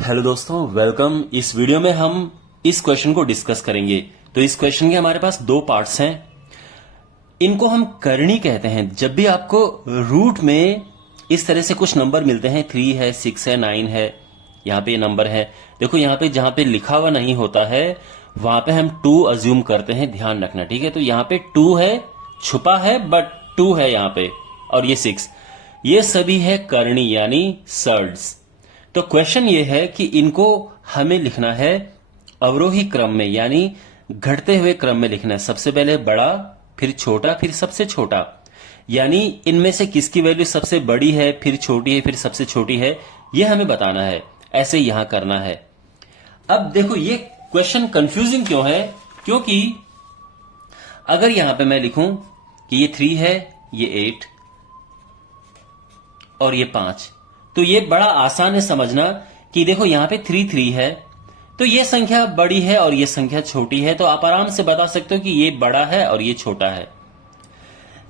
Hello दोस्तों, welcome. इस video में हम इस क्वेश्चन को डिस्कस करेंगे। तो इस क्वेश्चन के हमारे पास दो पार्ट्स हैं। इनको हम करणी कहते हैं। जब भी आपको रूट में इस तरह से कुछ नंबर मिलते हैं, 3 है, 6 है, 9 है, यहाँ पे ये नंबर है। देखो यहाँ पे जहां पे लिखा हुआ नहीं होता है वहां पे हम 2 अज्यूम करते हैं, ध्यान रखना, ठीक है। तो यहाँ पे 2 है, छुपा है बट 2 है यहाँ पे, और ये 6, ये सभी है करणी यानी सर्ड्स। तो क्वेश्चन ये है कि इनको हमें लिखना है अवरोही क्रम में, यानी घटते हुए क्रम में लिखना है। सबसे पहले बड़ा, फिर छोटा, फिर सबसे छोटा। यानी इनमें से किसकी वैल्यू सबसे बड़ी है, फिर छोटी है, फिर सबसे छोटी है, यह हमें बताना है। ऐसे यहां करना है। अब देखो ये क्वेश्चन कंफ्यूजिंग क्यों है, क्योंकि अगर यहां पे मैं लिखूं कि ये 3 है, ये 8 और ये 5, तो ये बड़ा आसान है समझना कि देखो यहां पे 3 है, तो ये संख्या बड़ी है और ये संख्या छोटी है, तो आप आराम से बता सकते हो कि ये बड़ा है और ये छोटा है।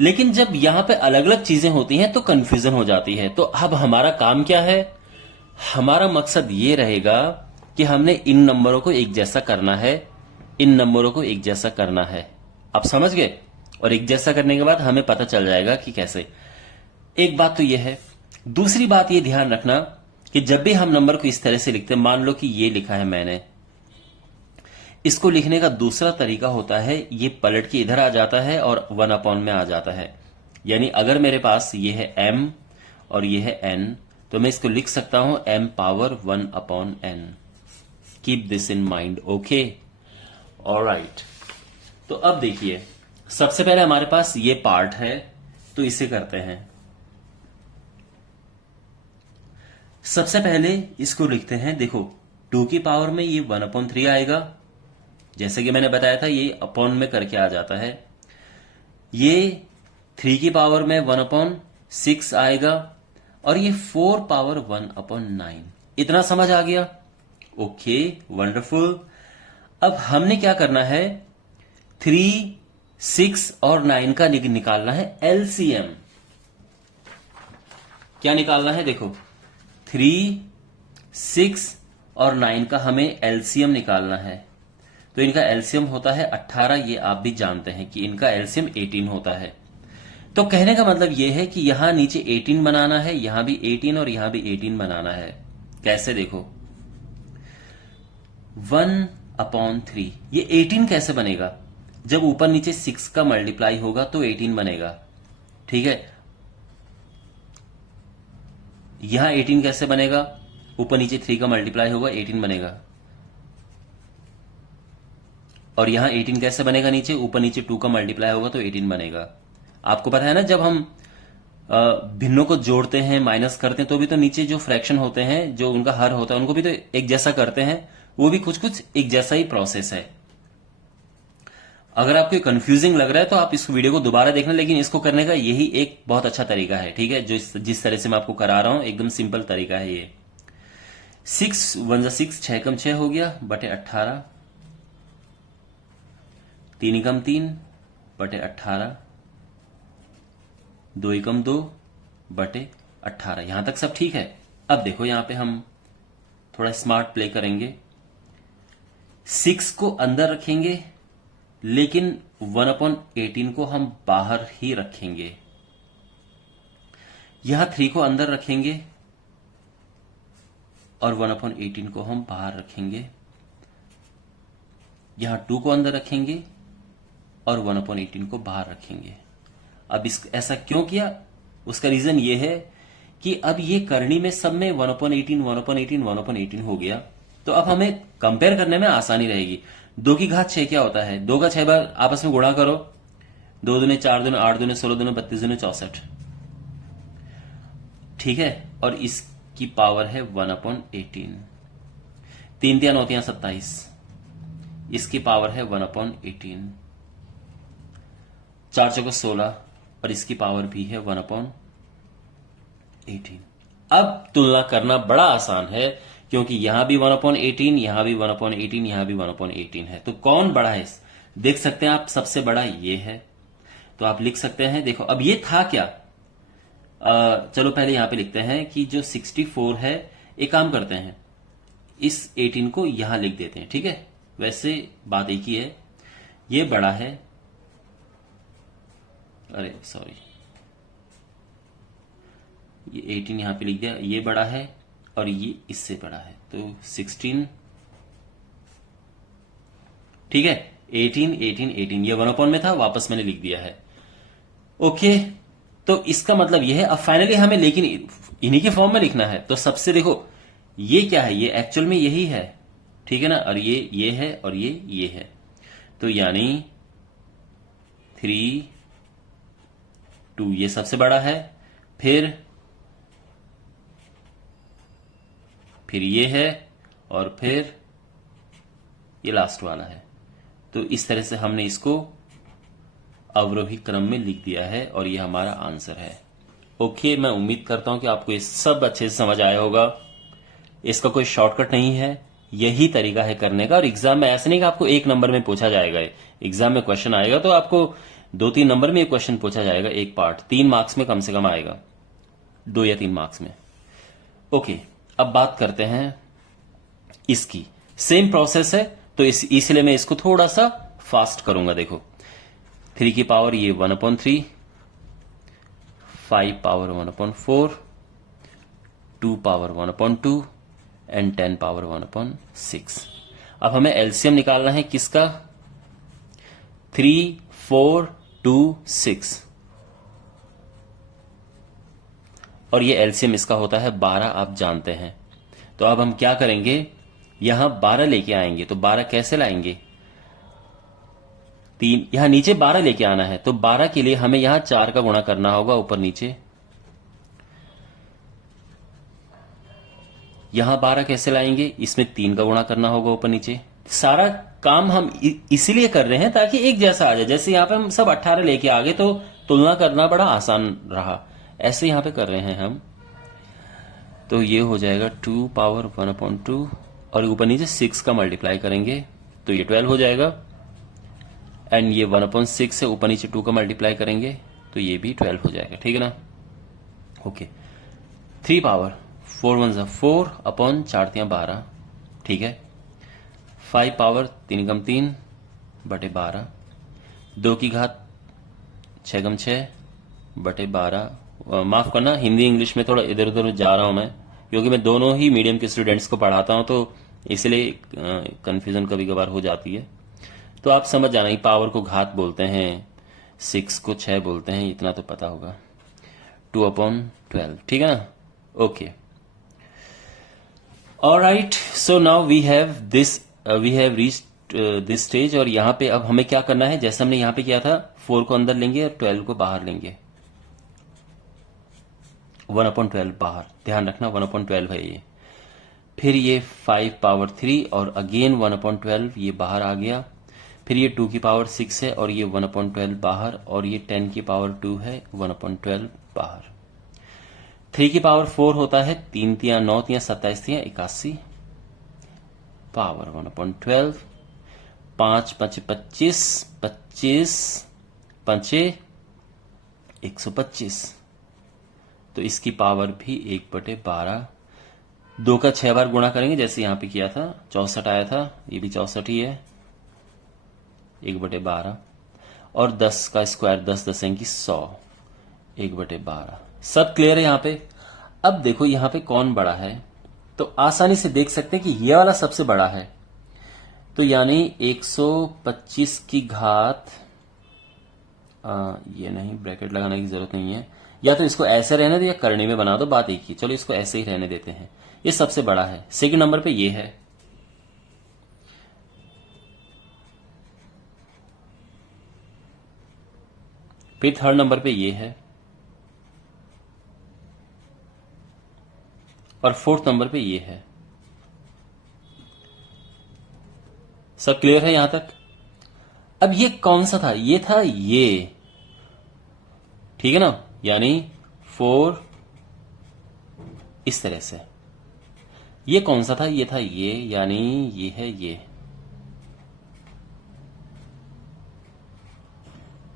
लेकिन जब यहां पे अलग अलग चीजें होती हैं तो कंफ्यूजन हो जाती है। तो अब हमारा काम क्या है? हमारा मकसद ये रहेगा कि हमने इन नंबरों को एक जैसा करना है, इन नंबरों को एक जैसा करना है। आप समझ गए? और एक जैसा करने के बाद हमें पता चल जाएगा कि कैसे। एक बात तो यह है। दूसरी बात ये ध्यान रखना कि जब भी हम नंबर को इस तरह से लिखते हैं, मान लो कि ये लिखा है मैंने, इसको लिखने का दूसरा तरीका होता है, ये पलट के इधर आ जाता है और 1 अपॉन में आ जाता है। यानी अगर मेरे पास ये है m और ये है n, तो मैं इसको लिख सकता हूं m power 1/n। Keep this in mind, okay? Alright. तो अब देखिए, सबसे पहले हमारे पास ये पार्ट है, तो इसे करते हैं। सबसे पहले इसको लिखते हैं। देखो 2 की पावर में ये 1/3 आएगा, जैसे कि मैंने बताया था, ये अपॉन में करके आ जाता है। ये 3 की पावर में 1/6 आएगा, और ये 4 पावर 1/9। इतना समझ आ गया? Okay, wonderful. अब हमने क्या करना है? 3, 6 और 9 का निकालना है एलसीएम। क्या निकालना है? देखो 3, 6 और 9 का हमें एलसीएम निकालना है। तो इनका एलसीएम होता है 18। ये आप भी जानते हैं कि इनका एलसीएम 18 होता है। तो कहने का मतलब यह है कि यहां नीचे 18 बनाना है, यहां भी 18 और यहां भी 18 बनाना है। कैसे? देखो 1/3, ये 18 कैसे बनेगा? जब ऊपर नीचे 6 का मल्टीप्लाई होगा तो 18 बनेगा, ठीक है। यहां 18 कैसे बनेगा? ऊपर नीचे 3 का मल्टीप्लाई होगा, 18 बनेगा। और यहां 18 कैसे बनेगा? नीचे ऊपर नीचे 2 का मल्टीप्लाई होगा तो 18 बनेगा। आपको पता है ना, जब हम भिन्नों को जोड़ते हैं, माइनस करते हैं, तो भी तो नीचे जो फ्रैक्शन होते हैं, जो उनका हर होता है, उनको भी तो एक जैसा करते हैं। वो भी कुछ कुछ एक जैसा ही प्रोसेस है। अगर आपको कंफ्यूजिंग लग रहा है तो आप इस वीडियो को दोबारा देखना, लेकिन इसको करने का यही एक बहुत अच्छा तरीका है, ठीक है। जो जिस तरह से मैं आपको करा रहा हूं, एकदम सिंपल तरीका है ये। 6 1 6, 6 कम 6 हो गया बटे 18, 3 कम 3 बटे 18, 2 कम 2 बटे 18। यहां तक सब ठीक है। अब देखो यहां पे हम थोड़ा स्मार्ट प्ले करेंगे। 6 को अंदर रखेंगे, लेकिन 1/18 को हम बाहर ही रखेंगे। यहां 3 को अंदर रखेंगे और 1/18 को हम बाहर रखेंगे। यहां 2 को अंदर रखेंगे और 1/18 को बाहर रखेंगे। अब ऐसा क्यों किया? उसका रीजन ये है कि अब ये करनी में सब में 1/18 1/18 1/18 हो गया, तो अब हमें कंपेयर करने में आसानी रहेगी। 2 की घात 6 क्या होता है? 2 का 6 बार आपस में गुणा करो। 2 दूने 4 दूने 8 दूने 16 दूने 32 दूने 64, ठीक है। और इसकी पावर है 1/18। 3 3 9 3 27, इसकी पावर है 1/18। 4 चौको 16 और इसकी पावर भी है 1/18। अब तुलना करना बड़ा आसान है, क्योंकि यहां भी 1/18, यहां भी 1/18, यहां भी 1/18 है। तो कौन बड़ा है? देख सकते हैं आप, सबसे बड़ा ये है। तो आप लिख सकते हैं। देखो अब ये था क्या? चलो पहले यहां पे लिखते हैं कि जो 64 है, एक काम करते हैं, इस 18 को यहां लिख देते हैं, ठीक है। वैसे बात एक ही है, ये बड़ा है, अरे सॉरी, ये 18 यहां पे लिख दिया, ये बड़ा है और ये इससे बड़ा है, तो 16, ठीक है। 18 18 18 ये 1 में था, वापस मैंने लिख दिया है। ओके, तो इसका मतलब ये है। अब फाइनली हमें लेकिन इन्हीं के फॉर्म में लिखना है, तो सबसे देखो ये क्या है, ये एक्चुअल में यही है, ठीक है ना, और ये है और ये है, तो यानी 3 2 ये सबसे बड़ा है, फिर ये है, और फिर ये लास्ट वाला है। तो इस तरह से हमने इसको अवरोही क्रम में लिख दिया है और ये हमारा आंसर है। ओके, मैं उम्मीद करता हूं कि आपको ये सब अच्छे से समझ आया होगा। इसका कोई शॉर्टकट नहीं है, यही तरीका है करने का। और एग्जाम में ऐसा नहीं कि आपको 1 नंबर में पूछा जाएगा, एग्जाम में क्वेश्चन आएगा तो आपको 2-3 नंबर में ये क्वेश्चन पूछा जाएगा, एक पार्ट 3 मार्क्स में कम से कम आएगा, 2 या 3 मार्क्स में। ओके, अब बात करते हैं इसकी। सेम प्रोसेस है, तो इसलिए मैं इसको थोड़ा सा फास्ट करूंगा। देखो 3 की पावर ये 1/3, 5 पावर 1/4, 2 पावर 1/2 एंड 10 पावर 1/6। अब हमें एलसीएम निकालना है किसका, 3 4 2 6, और ये एलसीएम इसका होता है 12, आप जानते हैं। तो अब हम क्या करेंगे, यहां 12 लेके आएंगे, तो 12 कैसे लाएंगे, 3 यहां नीचे 12 लेके आना है, तो 12 के लिए हमें यहां 4 का गुणा करना होगा ऊपर नीचे। यहां 12 कैसे लाएंगे, इसमें 3 का गुणा करना होगा ऊपर नीचे। सारा काम हम इसीलिए कर रहे हैं ताकि एक जैसा आ जाए। जैसे यहां पे हम सब 18 लेके आ गए तो तुलना करना बड़ा आसान रहा, ऐसे यहां पे कर रहे हैं हम। तो ये हो जाएगा 2 पावर 1/2 और ऊपर नीचे 6 का मल्टीप्लाई करेंगे तो ये 12 हो जाएगा, एंड ये 1/6 से ऊपर नीचे 2 का मल्टीप्लाई करेंगे तो ये भी 12 हो जाएगा, ठीक है ना। ओके, 3 पावर 4 1 4 अपॉन 4 3 12, ठीक है। 5 पावर 3 कम 3 बटे 12, 2 की घात 6 कम 6 बटे 12। माफ करना, हिंदी इंग्लिश में थोड़ा इधर उधर जा रहा हूं मैं, क्योंकि मैं दोनों ही मीडियम के स्टूडेंट्स को पढ़ाता हूं, तो इसलिए कंफ्यूजन कभी कभार हो जाती है। तो आप समझ जाना, पावर को घात बोलते हैं, 6 को 6 बोलते हैं, इतना तो पता होगा। 2/12, ठीक है ना। Okay, alright, so now we have reached this stage. और यहां पे अब हमें क्या करना है, जैसे हमने यहां पे किया था, 4 को अंदर लेंगे और 12 को बाहर लेंगे। 1/12 बाहर, ध्यान रखना 1/12 है ये। फिर ये 5 पावर 3 और अगेन 1/12 ये बाहर आ गया। फिर ये 2 की पावर 6 है और ये 1/12 बाहर, और ये 10 की पावर 2 है, 1/12 बाहर। 3 की पावर 4 होता है, 3 तियां 9 तियां 27 तियां 81, पावर 1/12, 5 5 25, 25 5 125, तो इसकी पावर भी 1/12। 2 का 6 बार गुणा करेंगे, जैसे यहां पे किया था, 64 आया था, ये भी 64 ही है, 1/12। और 10 का स्क्वायर 10 10 की 100, 1/12। सब क्लियर है यहां पे। अब देखो यहां पे कौन बड़ा है, तो आसानी से देख सकते हैं कि ये वाला सबसे बड़ा है, तो यानी 125 की घात, ये नहीं, ब्रैकेट लगाने की जरूरत नहीं है, या तो इसको ऐसे रहने दो या करने में बना दो, बात एक ही। चलो इसको ऐसे ही रहने देते हैं, ये सबसे बड़ा है। सेकंड नंबर पे ये है, फिर थर्ड नंबर पे ये है, और फोर्थ नंबर पे ये है। सब क्लियर है यहां तक। अब ये कौन सा था, ये था ये, ठीक है ना, यानी 4 इस तरह से। ये कौन सा था, ये था ये, यानी ये है ये।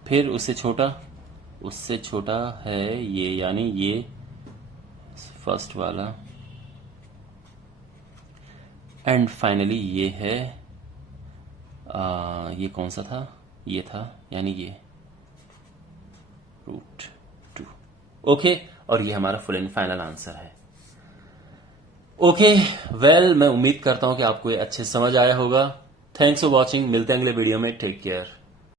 फिर उससे छोटा है ये, यानी ये फर्स्ट वाला। एंड फाइनली ये है ये कौन सा था, ये था, यानी ये √2। ओके, और ये हमारा फुल एंड फाइनल आंसर है। ओके, वेल मैं उम्मीद करता हूं कि आपको ये अच्छे समझ आया होगा। थैंक्स फॉर वॉचिंग, मिलते हैं अगले वीडियो में, टेक केयर।